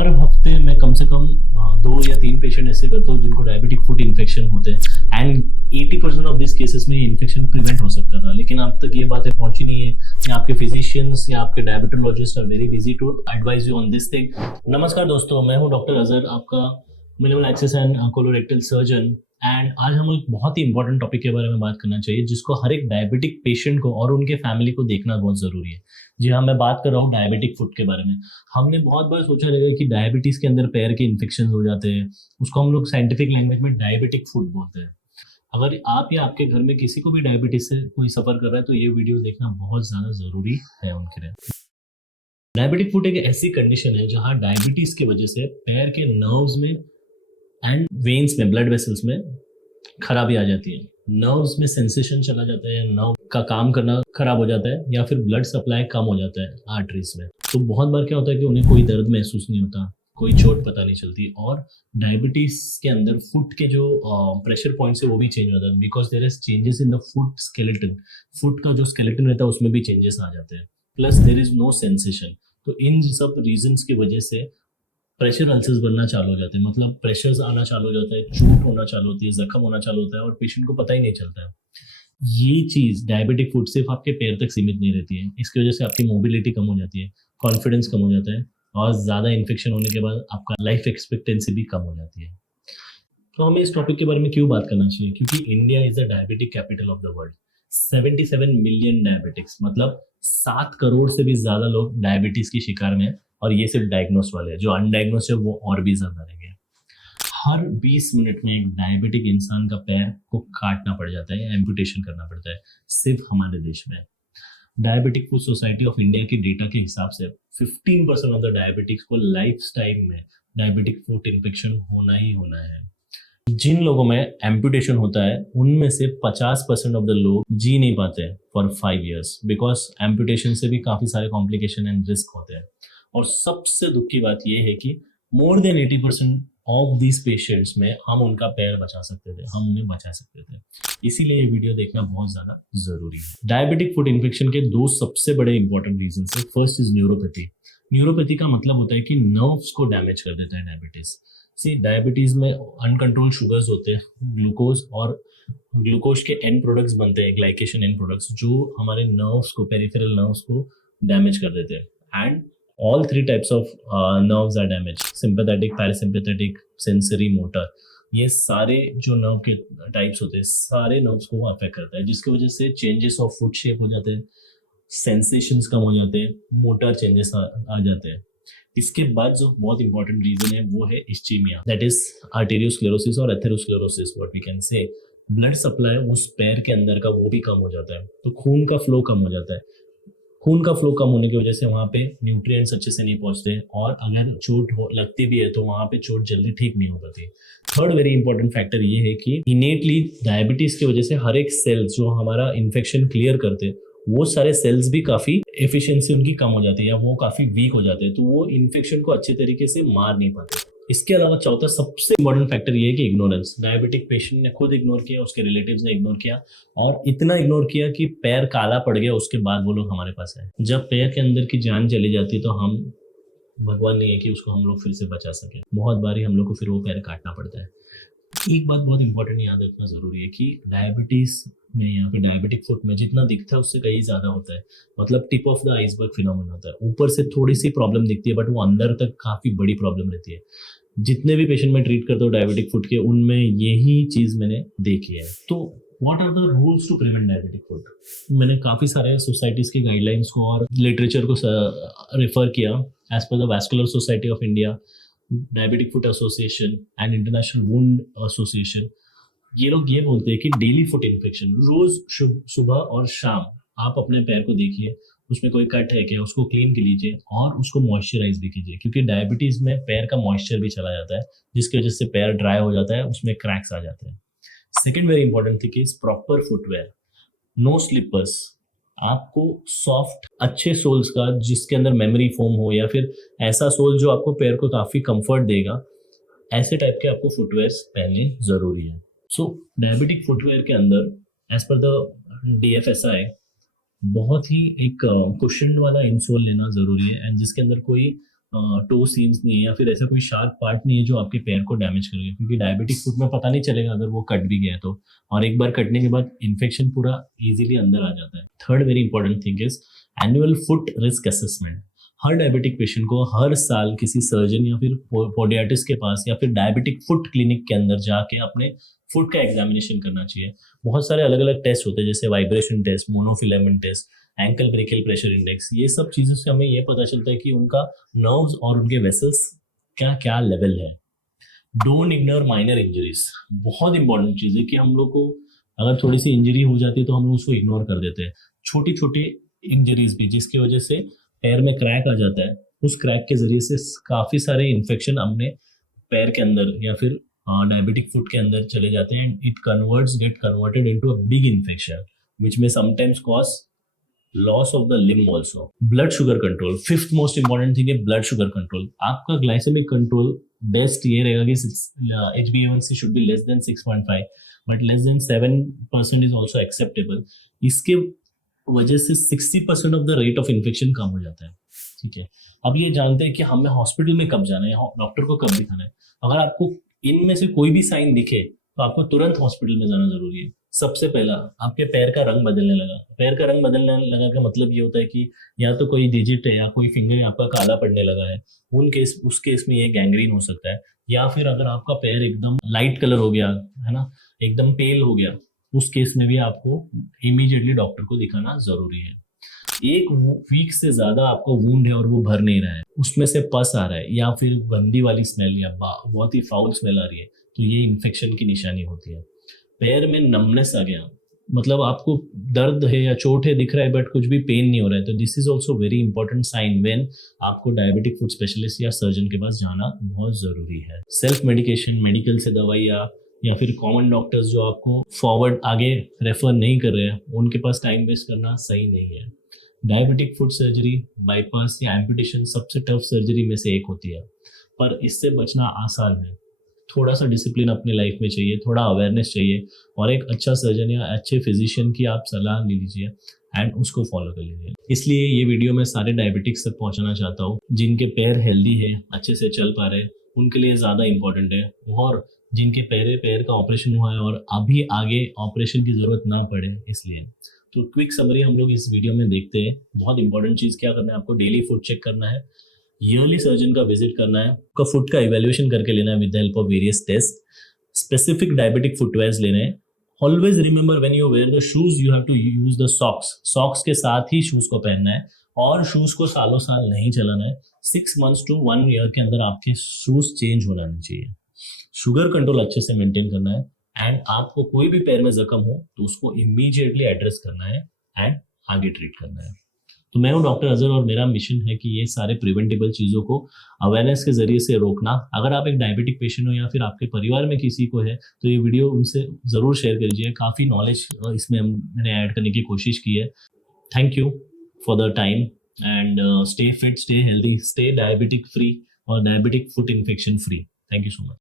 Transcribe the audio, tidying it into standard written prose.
हर हफ्ते मैं कम से कम 2 या 3 पेशेंट ऐसे करता हूँ जिनको डायबिटिक फुट इन्फेक्शन होते हैं एंड 80% ऑफ दिस केसेस में इन्फेक्शन प्रिवेंट हो सकता था, लेकिन अब तक ये बातें पहुंची नहीं है या आपके फिजिशियंस या आपके diabetologist are very busy to advise you on this thing. नमस्कार दोस्तों, मैं हूँ डॉक्टर अजहर, आपका minimal access and colorectal surgeon. And आज हम एक बहुत ही इंपॉर्टेंट टॉपिक के बारे में बात करना चाहिए जिसको हर एक डायबिटिक पेशेंट को और उनके फैमिली को देखना बहुत जरूरी है। जी हाँ, मैं बात कर रहा हूँ डायबिटिक फुट के बारे में। हमने बहुत बार सोचा रहेगा कि डायबिटीज के अंदर पैर के इन्फेक्शन हो जाते हैं, उसको हम लोग साइंटिफिक लैंग्वेज में डायबिटिक फुट बोलते हैं। अगर आप या आपके घर में किसी को भी डायबिटीज से कोई सफर कर रहा है तो ये वीडियो देखना बहुत ज्यादा जरूरी है उनके लिए। डायबिटिक फुट एक ऐसी कंडीशन है जहाँ डायबिटीज की वजह से पैर के नर्व्स में एंड वेन्स में, ब्लड वेसल्स में खराबी आ जाती है। नर्व्स में सेंसेशन चला जाता है, नर्व का काम करना खराब हो जाता है या फिर ब्लड सप्लाई कम हो जाता है आर्टरीज में। तो बहुत बार क्या होता है कि उन्हें कोई दर्द महसूस नहीं होता, कोई चोट पता नहीं चलती, और डायबिटीज के अंदर फुट के जो प्रेशर पॉइंट्स है वो भी चेंज होता है because there is changes in the foot skeleton. Foot का जो स्केलेटन रहता है उसमें भी चेंजेस आ जाते हैं, plus there is no sensation. तो इन सब रीजंस की वजह से प्रेशर अल्सर्स बनना चालू हो जाते हैं, मतलब प्रेशर्स आना चालू हो जाता है, चोट होना चालू होती है, जख्म होना चालू होता है और पेशेंट को पता ही नहीं चलता है। ये चीज डायबिटिक फुट सिर्फ आपके पैर तक सीमित नहीं रहती है, इसकी वजह से आपकी मोबिलिटी कम हो जाती है, कॉन्फिडेंस कम हो जाता है और ज्यादा इन्फेक्शन होने के बाद आपका लाइफ एक्सपेक्टेंसी भी कम हो जाती है। तो हमें इस टॉपिक के बारे में क्यों बात करना चाहिए? क्योंकि India is the diabetic capital of the world. 77 million diabetics, मतलब 7 करोड़ से भी ज्यादा लोग डायबिटीज की शिकार में, और ये सिर्फ डायग्नोस वाले हैं। जो अनडायग्नोस है वो और भी ज्यादा रहेंगे। हर 20 मिनट में एक डायबिटिक इंसान का पैर को काटना पड़ जाता है या एम्पुटेशन करना पड़ता है, सिर्फ हमारे देश में। Diabetic foot society of India के डेटा के हिसाब से 15% ऑफ द डायबिटिक्स को लाइफ टाइम में डायबिटिक फुट इन्फेक्शन होना ही होना है। जिन लोगों में एम्पुटेशन होता है उनमें से 50% ऑफ द लोग जी नहीं पाते फॉर 5 years बिकॉज एम्पुटेशन से भी काफी सारे कॉम्प्लिकेशन एंड रिस्क होते हैं। और सबसे दुख की बात यह है कि more than 80% of these patients में हम उनका पैर बचा सकते थे, हम उन्हें बचा सकते थे। इसीलिए ये वीडियो देखना बहुत ज्यादा जरूरी है। डायबिटिक फुट इन्फेक्शन के 2 सबसे बड़े इंपॉर्टेंट रीजन है। First is neuropathy. न्यूरोपैथी का मतलब होता है कि नर्व्स को डैमेज कर देता है डायबिटीज। सी, डायबिटीज में अनकंट्रोल्ड शुगर्स होते हैं, ग्लूकोज, और ग्लूकोज के एंड प्रोडक्ट्स बनते हैं, ग्लाइकेशन एंड प्रोडक्ट्स, जो हमारे नर्व्स को, पेरिफेरल नर्व्स को डैमेज कर देते हैं। And all 3 types of nerves are damaged: sympathetic, parasympathetic, sensory, motor। ये सारे जो नर्व के टाइप्स होते हैं, सारे नर्व्स को अफेक्ट करता है, जिसकी वजह से चेंजेस ऑफ फुट शेप हो जाते हैं, सेंसेशंस कम हो जाते हैं, मोटर चेंजेस आ जाते हैं। इसके बाद जो बहुत इंपॉर्टेंट रीजन है वो है इस्चीमिया, दैट इज आर्टेरियोस्क्लेरोसिस और atherosclerosis, what we can say. Blood supply उस पैर के अंदर का वो भी कम हो जाता है, तो खून का फ्लो कम हो जाता है। खून का फ्लो कम होने की वजह से वहाँ पे न्यूट्रिएंट्स अच्छे से नहीं पहुंचते, और अगर चोट लगती भी है तो वहाँ पे चोट जल्दी ठीक नहीं हो पाती। थर्ड वेरी इंपॉर्टेंट फैक्टर ये है कि इनेटली डायबिटीज की वजह से हर एक सेल्स जो हमारा इन्फेक्शन क्लियर करते हैं, वो सारे सेल्स भी काफी एफिशिएंसी उनकी कम हो जाती है या वो काफी वीक हो जाते हैं, तो वो इन्फेक्शन को अच्छे तरीके से मार नहीं पाते। इसके अलावा चौथा सबसे इंपॉर्टेंट फैक्टर ये है कि इग्नोरेंस। डायबिटिक पेशेंट ने खुद इग्नोर किया, उसके रिलेटिव्स ने इग्नोर किया, और इतना इग्नोर किया कि पैर काला पड़ गया, उसके बाद वो लोग हमारे पास आए। जब पैर के अंदर की जान चली जाती है तो हम, भगवान नहीं है कि उसको हम लोग फिर से बचा सके, बहुत बारी हम लोग को फिर वो पैर काटना पड़ता है। एक बात बहुत इंपॉर्टेंट याद रखना जरूरी है कि डायबिटीज में, यहाँ पे डायबिटिक फुट में जितना दिखता है उससे कहीं ज्यादा होता है, मतलब tip of the iceberg phenomena होता है। ऊपर से थोड़ी सी प्रॉब्लम दिखती है बट वो अंदर तक काफी बड़ी प्रॉब्लम रहती है। जितने भी पेशेंट में ट्रीट करता हूँ डायबिटिक फुट के, उनमें यही चीज मैंने देखी है। तो what are the rules to prevent diabetic foot? मैंने काफी सारे सोसाइटीज के गाइडलाइंस को और लिटरेचर को रेफर किया। As per the vascular society of India, diabetic foot association and international wound association, ये लोग ये बोलते हैं कि डेली फुट इन्फेक्शन, रोज सुबह और शाम आप अपने पैर को देखिए, उसमें कोई कट है क्या, उसको क्लीन कर लीजिए और उसको मॉइस्चराइज भी कीजिए, क्योंकि डायबिटीज में पैर का मॉइस्चर भी चला जाता है, जिसकी वजह से पैर ड्राई हो जाता है, उसमें क्रैक्स आ जाते हैं। Second very important thing is proper footwear, no slippers. आपको सॉफ्ट अच्छे सोल्स का, जिसके अंदर मेमोरी फोम हो, या फिर ऐसा सोल जो आपको पैर को काफी कंफर्ट देगा, ऐसे टाइप के आपको फुटवेयर पहनने जरूरी है। सो डायबिटिक फुटवेयर के अंदर एज पर द DFSI बहुत ही एक कुशन वाला इंसोल लेना जरूरी है, एंड जिसके अंदर कोई टो सीन्स नहीं है या फिर ऐसा कोई शार्प पार्ट नहीं है जो आपके पैर को डैमेज करेगा, क्योंकि डायबिटिक फुट में पता नहीं चलेगा अगर वो कट भी गया तो, और एक बार कटने के बाद इन्फेक्शन पूरा इजीली अंदर आ जाता है। Third very important thing is annual foot risk assessment. Her diabetic patient को हर साल किसी सर्जन या फिर पोडियाट्रिस्ट के पास या फिर डायबिटिक फुट क्लिनिक के अंदर जाके अपने फुट का एग्जामिनेशन करना चाहिए। बहुत सारे अलग अलग टेस्ट होते हैं, जैसे vibration test, monofilament test, ankle brachial pressure index. ये सब चीज़ों से हमें ये पता चलता है कि उनका नर्व्स और उनके वेसल्स क्या क्या लेवल है। Don't ignore minor injuries. बहुत इंपॉर्टेंट चीज़ है कि हम लोग को अगर थोड़ी सी इंजरी हो जाती है तो हम लोग उसको इग्नोर कर देते हैं। छोटी छोटी इंजरीज भी जिसकी वजह से पैर में क्रैक आ जाता है, उस क्रैक के जरिए से काफ़ी सारे इन्फेक्शन अपने पैर के अंदर या फिर डायबिटिक फुट के अंदर चले जाते हैं, and it get converted into a big infection which में sometimes cause loss of the limb also. Blood sugar control, fifth most important thing है ब्लड शुगर कंट्रोल। आपका ग्लाइसेमिक कंट्रोल बेस्ट ये रहेगा कि HbA1c should be less than 6.5, but less than 7% is also acceptable. इसके वजह से 60% of the rate of infection कम हो जाता है। ठीक है, अब ये जानते हैं कि हमें हॉस्पिटल में कब जाना है, डॉक्टर को कब दिखाना है। अगर आपको इनमें से कोई भी साइन दिखे तो आपको तुरंत हॉस्पिटल में जाना जरूरी है। सबसे पहला, आपके पैर का रंग बदलने लगा। पैर का रंग बदलने लगा का मतलब ये होता है कि या तो कोई डिजिट है या कोई फिंगर आपका काला पड़ने लगा है, उस केस में ये गैंग्रीन हो सकता है। या फिर अगर आपका पैर एकदम लाइट कलर हो गया है ना, एकदम पेल हो गया, उस केस में भी आपको इमीडिएटली डॉक्टर को दिखाना जरूरी है। एक वीक से ज्यादा आपको वूंड है और वो भर नहीं रहा है, उसमें से पस आ रहा है या फिर गंदी वाली स्मेल या बहुत ही फाउल स्मेल आ रही है, तो ये इन्फेक्शन की निशानी होती है। पैर में नमनेस आ गया, मतलब आपको दर्द है या चोट है दिख रहा है बट कुछ भी पेन नहीं हो रहा है, तो this is also very important sign when आपको डायबिटिक फुट स्पेशलिस्ट या सर्जन के पास जाना बहुत जरूरी है। सेल्फ मेडिकेशन, मेडिकल से दवाइयाँ या फिर कॉमन डॉक्टर्स जो आपको फॉरवर्ड आगे रेफर नहीं कर रहे हैं, उनके पास टाइम वेस्ट करना सही नहीं है। डायबिटिक फुट सर्जरी, बाईपास या एम्पुटेशन सबसे टफ सर्जरी में से एक होती है, पर इससे बचना आसान है। थोड़ा सा डिसिप्लिन अपने लाइफ में चाहिए, थोड़ा अवेयरनेस चाहिए, और एक अच्छा सर्जन या अच्छे फिजिशियन की आप सलाह ले लीजिए एंड उसको फॉलो कर लीजिए। इसलिए ये वीडियो मैं सारे डायबिटिक्स तक पहुंचाना चाहता हूँ। जिनके पैर हेल्दी है, अच्छे से चल पा रहे हैं, उनके लिए ज़्यादा इंपॉर्टेंट है, और जिनके पैर का ऑपरेशन हुआ है और अभी आगे ऑपरेशन की ज़रूरत ना पड़े इसलिए। तो क्विक समरी हम लोग इस वीडियो में देखते हैं। बहुत इंपॉर्टेंट चीज़ क्या करना है, आपको डेली फुट चेक करना है, ईयरली सर्जन का विजिट करना है, आपका फुट का इवैल्यूएशन करके लेना है with the help of various test, specific diabetic footwears लेने हैं। Always remember when you wear the shoes you have to use the socks के साथ ही शूज को पहनना है, और शूज को सालों साल नहीं चलाना है। 6 months to 1 year के अंदर आपके शूज चेंज होना चाहिए। शुगर कंट्रोल अच्छे से मेंटेन करना है, एंड आपको कोई भी पैर में जख्म हो तो उसको इमीडिएटली एड्रेस करना है एंड आगे ट्रीट करना है। तो मैं हूँ डॉक्टर अजहर, और मेरा मिशन है कि ये सारे प्रिवेंटेबल चीज़ों को अवेयरनेस के जरिए से रोकना। अगर आप एक डायबिटिक पेशेंट हो या फिर आपके परिवार में किसी को है तो ये वीडियो उनसे ज़रूर शेयर कीजिए। काफ़ी नॉलेज इसमें मैंने ऐड करने की कोशिश की है। Thank you for the time, and stay fit, stay healthy, stay diabetic free और diabetic foot infection free. Thank you so much.